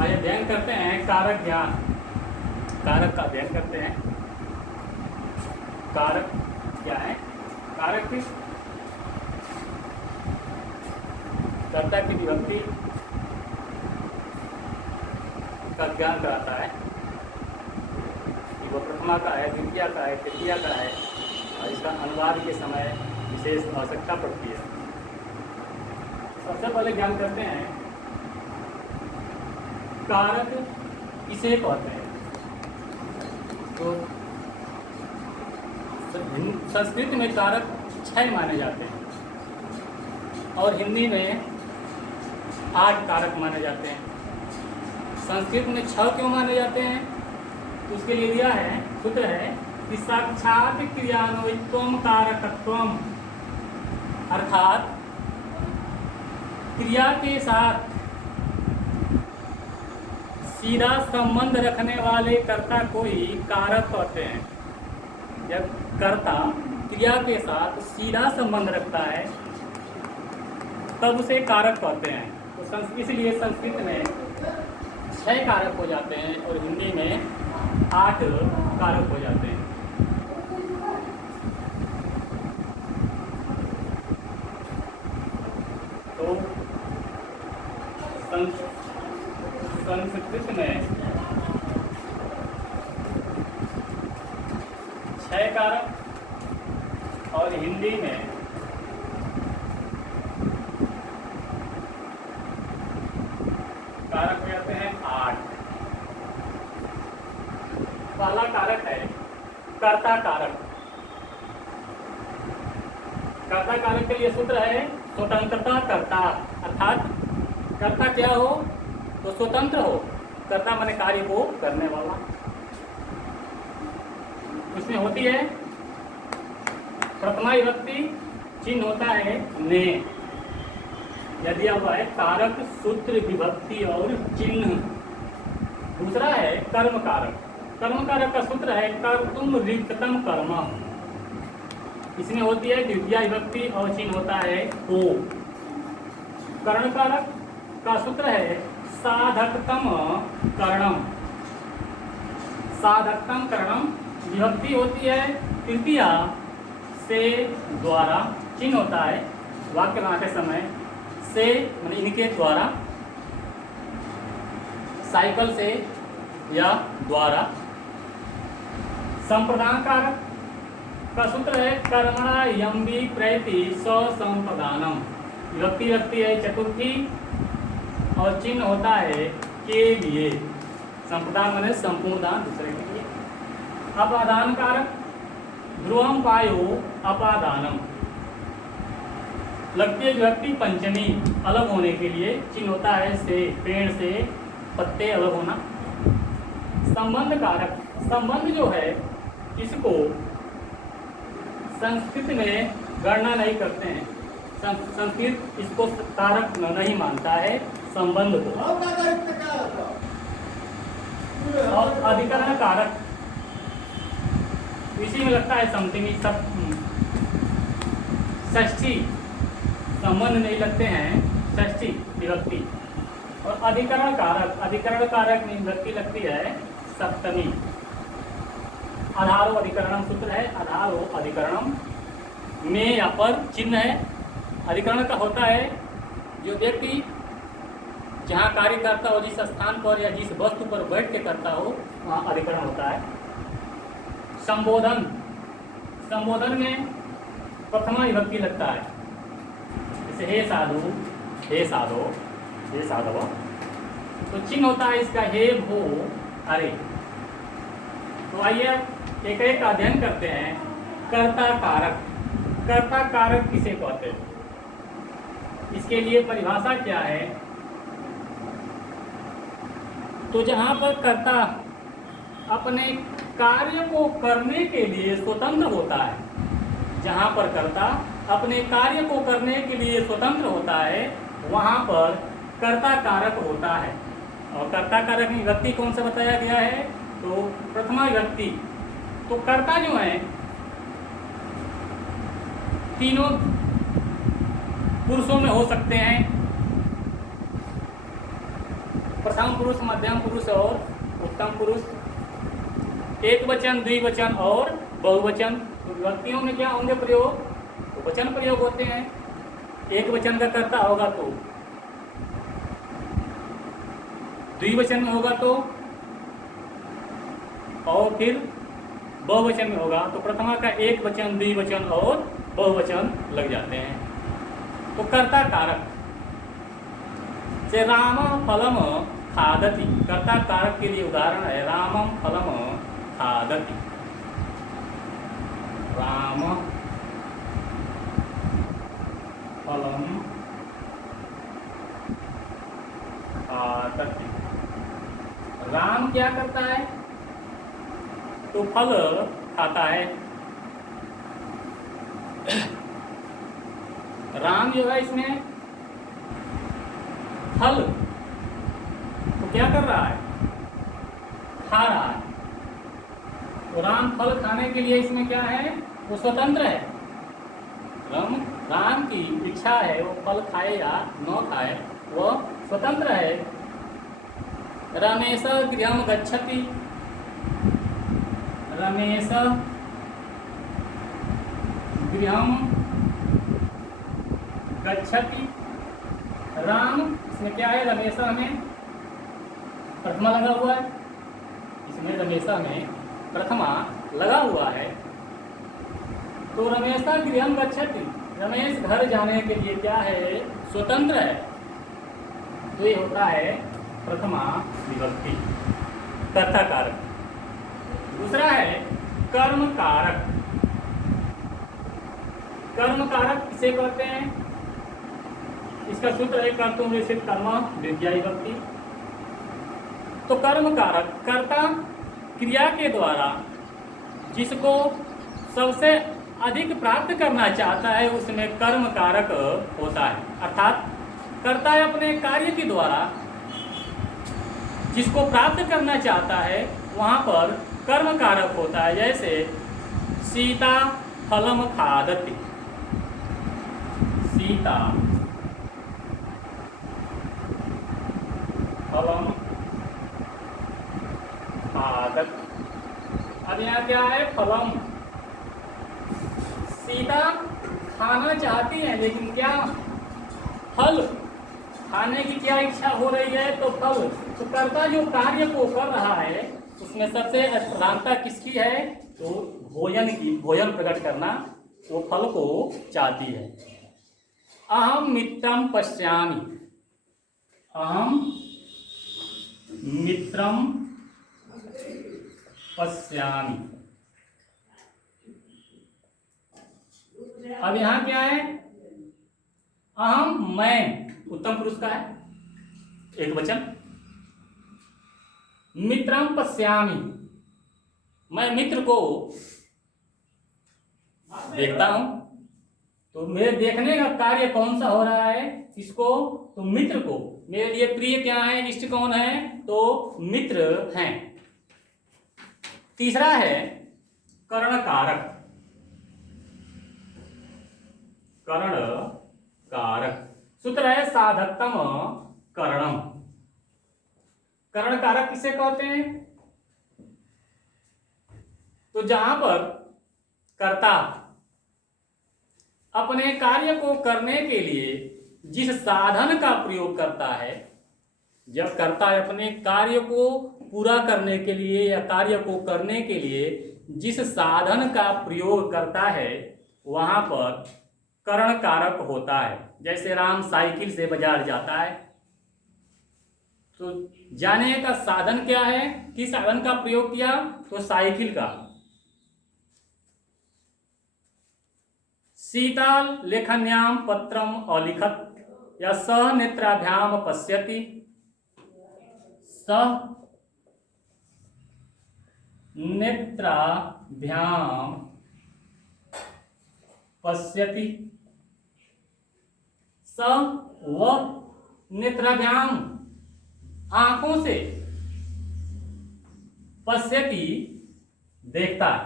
आइए अध्ययन करते हैं कारक ज्ञान। कारक का अध्ययन करते हैं। कारक क्या है? कारक कर्ता की विभक्ति का ज्ञान कराता है कि वो प्रथमा का है, द्वितीया का है, तृतीया का है, और इसका अनुवाद के समय विशेष आवश्यकता पड़ती है। सबसे पहले ज्ञान करते हैं कारक किसे कहते हैं। तो संस्कृत में कारक 6 माने जाते हैं और हिंदी में 8 कारक माने जाते हैं। संस्कृत में 6 क्यों माने जाते हैं? तो उसके लिए दिया है, सूत्र है कि साक्षात क्रियान्वयित्वम कारकत्वम, अर्थात क्रिया के साथ सीधा संबंध रखने वाले कर्ता को ही कारक कहते हैं। जब कर्ता क्रिया के साथ सीधा संबंध रखता है तब उसे कारक कहते हैं। तो इसलिए संस्कृत में 6 कारक हो जाते हैं और हिंदी में 8 कारक हो जाते हैं। तो संस्कृत में 6 कारक और हिंदी में 8 कारक हो जाते हैं। पहला कारक है कर्ता कारक। कर्ता कारक के लिए सूत्र है स्वतंत्रता कर्ता, अर्थात कर्ता क्या हो तो स्वतंत्र हो। कर्ता माने कार्य को करने वाला। उसमें होती है प्रथमा विभक्ति, चिन्ह होता है ने। यदि अब है कारक, सूत्र, विभक्ति और चिन्ह। दूसरा है कर्म कारक। कर्म कारक का सूत्र है कर्तुम रिक्तम कर्म। इसमें होती है द्वितीय विभक्ति और चिन्ह होता है को। कर्ण कारक का सूत्र है साधकतम करणम। साधकतम करणम। विभक्ति होती है तृतीया से द्वारा, चिन्ह होता है वाक्य बनाते समय से माने इनके द्वारा, साइकिल से या द्वारा। संप्रदान कारक का सूत्र है कर्मणा यम्बी प्रैति संप्रदानम। विभक्ति है चतुर्थी और चिन्ह होता है के लिए। संप्रदान माने संपूर्ण दान दूसरे के लिए। अपादान कारक ध्रुवम पायो अपादानम। लगती है विभक्ति पंचमी, अलग होने के लिए, चिन्ह होता है से, पेड़ से पत्ते अलग होना। संबंध कारक, संबंध जो है इसको संस्कृत में गणना नहीं करते हैं। संस्कृत इसको कारक नहीं मानता है संबंध को। और अधिकरण कारक इसी में लगता है सप्तमी, षष्ठी संबंध नहीं लगते हैं, षष्ठी विभक्ति। और अधिकरण कारक में विभक्ति लगती है सप्तमी। आधारो अधिकरणम सूत्र है, आधारो अधिकरणम में यहाँ पर चिन्ह है। अधिकरण का होता है जो व्यक्ति जहाँ कार्य करता हो, जिस स्थान पर या जिस वस्तु पर बैठ के करता हो, वहाँ अधिकरण होता है। संबोधन, संबोधन में प्रथमा विभक्ति लगता है, जैसे हे साधु, हे साधो, हे साधव। तो चिन्ह होता है इसका हे भो अरे। तो आइए एक एक अध्ययन करते हैं कर्ता कारक। कर्ता कारक किसे कहते हैं? इसके लिए परिभाषा क्या है? तो जहाँ पर कर्ता अपने कार्य को करने के लिए स्वतंत्र होता है, जहाँ पर कर्ता अपने कार्य को करने के लिए स्वतंत्र होता है, वहाँ पर कर्ता कारक होता है। और कर्ता कारक में विभक्ति कौन सा बताया गया है? तो प्रथमा विभक्ति। तो कर्ता जो है तीनों पुरुषों में हो सकते हैं। प्रथम पुरुष, मध्यम पुरुष और उत्तम पुरुष, एक वचन, द्विवचन और बहुवचन। तो विभक्तियों में क्या होंगे प्रयोग? तो वचन प्रयोग होते हैं। एक वचन का कर्ता होगा तो, द्विवचन में होगा तो, और फिर बहुवचन में होगा तो प्रथमा का एक वचन, द्विवचन और बहुवचन लग जाते हैं। तो कर्ता कारक से राम फलम खादति, कर्ता कारक के लिए उदाहरण है रामम फलम खादति। राम फलम खादति। राम क्या करता है? तो फल खाता है। राम जो है इसमें फल तो क्या कर रहा है? खा रहा है। तो राम फल खाने के लिए इसमें क्या है? वो स्वतंत्र है। राम की इच्छा है वो फल खाए या न खाए, वो स्वतंत्र है। रमेश गृहम गच्छति, रमेश गृहम गच्छति। राम इसमें क्या है? रमेशा में प्रथमा लगा हुआ है, इसमें रमेशा में प्रथमा लगा हुआ है। तो रमेशा गृहम गच्छति, रमेश घर जाने के लिए क्या है? स्वतंत्र है। तो ये होता है प्रथमा विभक्ति, कर्ता कारक। दूसरा है कर्म कारक। कर्म कारक किसे कहते हैं? इसका सूत्र है कर्तुम विशिष्ट कर्म द्वितीया विभक्ति। तो कर्म कारक कर्ता क्रिया के द्वारा जिसको सबसे अधिक प्राप्त करना चाहता है उसमें कर्म कारक होता है। अर्थात कर्ता अपने कार्य के द्वारा जिसको प्राप्त करना चाहता है वहाँ पर कर्म कारक होता है। जैसे सीता फलम खादति, सीता फलम खादति। अब यहाँ क्या है? फलम। सीता खाना चाहती है लेकिन क्या? फल खाने की क्या इच्छा हो रही है? तो फल। तो कर्ता जो कार्य को कर रहा है उसमें सबसे प्रधानता किसकी है? तो भोजन की, भोजन प्रकट करना, वो फल को चाहती है। अहम मित्रम पश्यामि, अहम मित्रम पश्यामि। अब यहाँ क्या है? अहम मैं, उत्तम पुरुष का है, एक वचन। मित्रम पश्यामि, मैं मित्र को देखता हूं। तो मेरे देखने का कार्य कौन सा हो रहा है? किसको? तो मित्र को। मेरे लिए प्रिय क्या है? इष्ट कौन है? तो मित्र हैं। तीसरा है कर्ण कारक। कर्ण कारक सूत्र है साधकतम कर्णम। कर्ण कारक किसे कहते हैं? तो जहां पर कर्ता अपने कार्य को करने के लिए जिस साधन का प्रयोग करता है, जब कर्ता अपने कार्य को पूरा करने के लिए या कार्य को करने के लिए जिस साधन का प्रयोग करता है वहां पर कर्ण कारक होता है। जैसे राम साइकिल से बाजार जाता है, तो जाने का साधन क्या है? किस साधन का प्रयोग किया? तो साइकिल का। सीता लेखन्याम पत्रम अलिखत या सह नेत्राभ्याम पश्यति, सह नेत्राभ्याम पश्यति। स व नेत्राभ्याम आंखों से, पश्यति देखता है,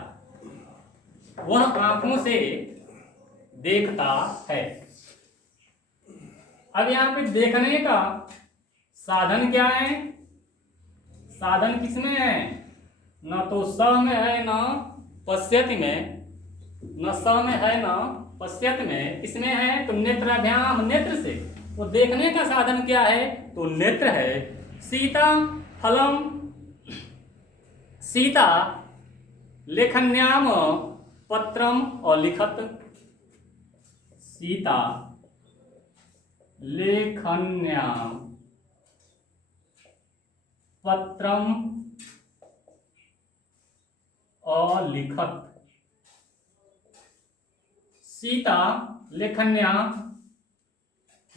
वह आंखों से देखता है। अब यहाँ पे देखने का साधन क्या है? साधन किसमें है? न तो स में है न पश्यति में, न स में है न पश्यत में, किसमें है? तो नेत्राभ्याम, नेत्र से। तो देखने का साधन क्या है? तो नेत्र है। सीता फलम, सीता लेखन्याम पत्रम अलिखत, सीता लेखन्याम पत्रम अलिखत। सीता लेखन्या,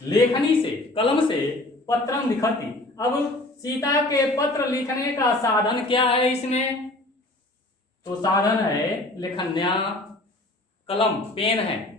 लेखनी से, कलम से, पत्रम लिखती। अब सीता के पत्र लिखने का साधन क्या है इसमें? तो साधन है लेखन्या, कलम, पेन है।